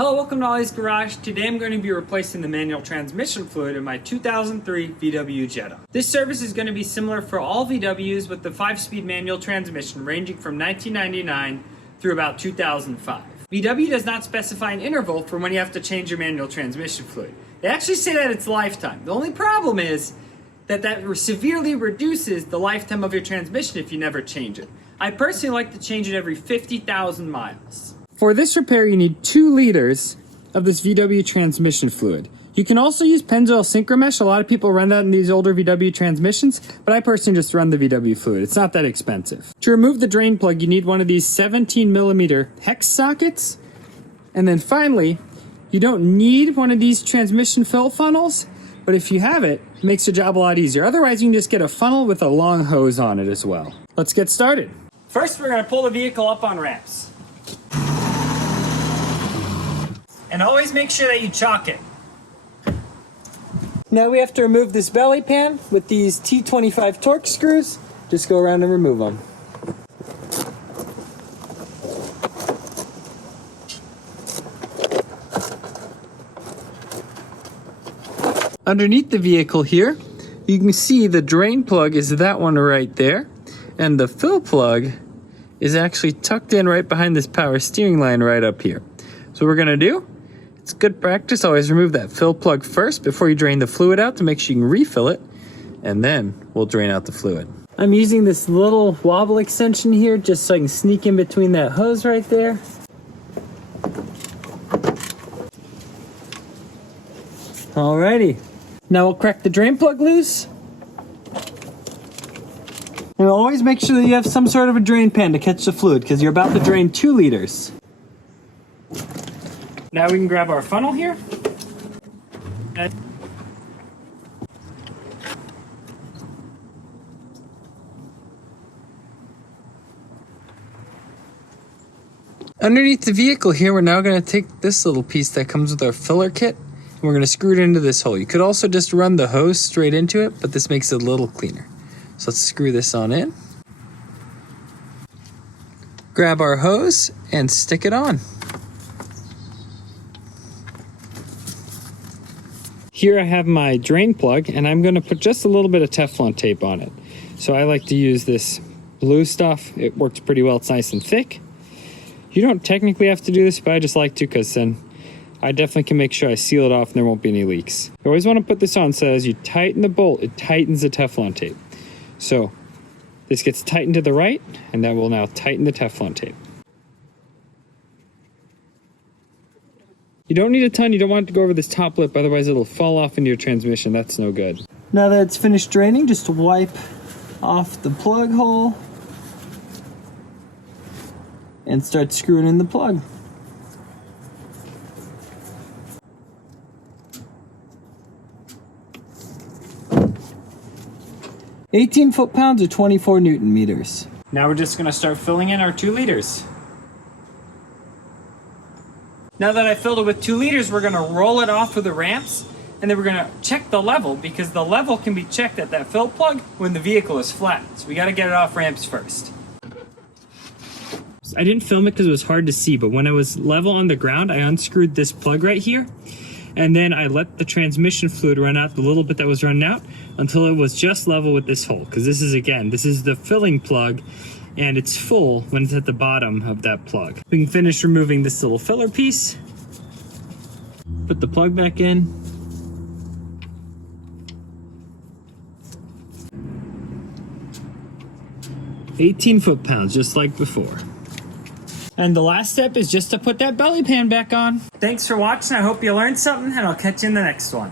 Hello, welcome to Ollie's Garage. Today I'm going to be replacing the manual transmission fluid in my 2003 VW Jetta. This service is going to be similar for all VWs with the 5-speed manual transmission ranging from 1999 through about 2005. VW does not specify an interval for when you have to change your manual transmission fluid. They actually say that it's lifetime. The only problem is that severely reduces the lifetime of your transmission if you never change it. I personally like to change it every 50,000 miles. For this repair, you need 2 liters of this VW transmission fluid. You can also use Pennzoil Synchromesh. A lot of people run that in these older VW transmissions, but I personally just run the VW fluid. It's not that expensive. To remove the drain plug, you need one of these 17mm hex sockets. And then finally, you don't need one of these transmission fill funnels, but if you have it, it makes the job a lot easier. Otherwise, you can just get a funnel with a long hose on it as well. Let's get started. First, we're going to pull the vehicle up on ramps. And always make sure that you chock it. Now we have to remove this belly pan with these T25 Torx screws. Just go around and remove them. Underneath the vehicle here, you can see the drain plug is that one right there. And the fill plug is actually tucked in right behind this power steering line right up here. So what we're gonna do, it's good practice, always remove that fill plug first before you drain the fluid out to make sure you can refill it, and then we'll drain out the fluid. I'm using this little wobble extension here just so I can sneak in between that hose right there. Alrighty, now we'll crack the drain plug loose. And always make sure that you have some sort of a drain pan to catch the fluid because you're about to drain 2 liters. Now we can grab our funnel here. Underneath the vehicle here, we're now going to take this little piece that comes with our filler kit, and we're going to screw it into this hole. You could also just run the hose straight into it, but this makes it a little cleaner. So let's screw this on in. Grab our hose and stick it on. Here I have my drain plug, and I'm going to put just a little bit of Teflon tape on it. So I like to use this blue stuff. It works pretty well. It's nice and thick. You don't technically have to do this, but I just like to because then I definitely can make sure I seal it off and there won't be any leaks. You always want to put this on so as you tighten the bolt, it tightens the Teflon tape. So this gets tightened to the right, and that will now tighten the Teflon tape. You don't need a ton, you don't want it to go over this top lip, otherwise it'll fall off into your transmission. That's no good. Now that it's finished draining, just wipe off the plug hole and start screwing in the plug. "18 foot-pounds or 24 Newton meters. Now we're just gonna start filling in our 2 liters. Now that I filled it with 2 liters, we're gonna roll it off of the ramps, and then we're gonna check the level because the level can be checked at that fill plug when the vehicle is flat. So we gotta get it off ramps first. I didn't film it because it was hard to see, but when I was level on the ground, I unscrewed this plug right here, and then I let the transmission fluid run out, the little bit that was running out, until it was just level with this hole. Because this is the filling plug, and it's full when it's at the bottom of that plug. We can finish removing this little filler piece. Put the plug back in. "18 foot-pounds, just like before. And the last step is just to put that belly pan back on. Thanks for watching. I hope you learned something, and I'll catch you in the next one.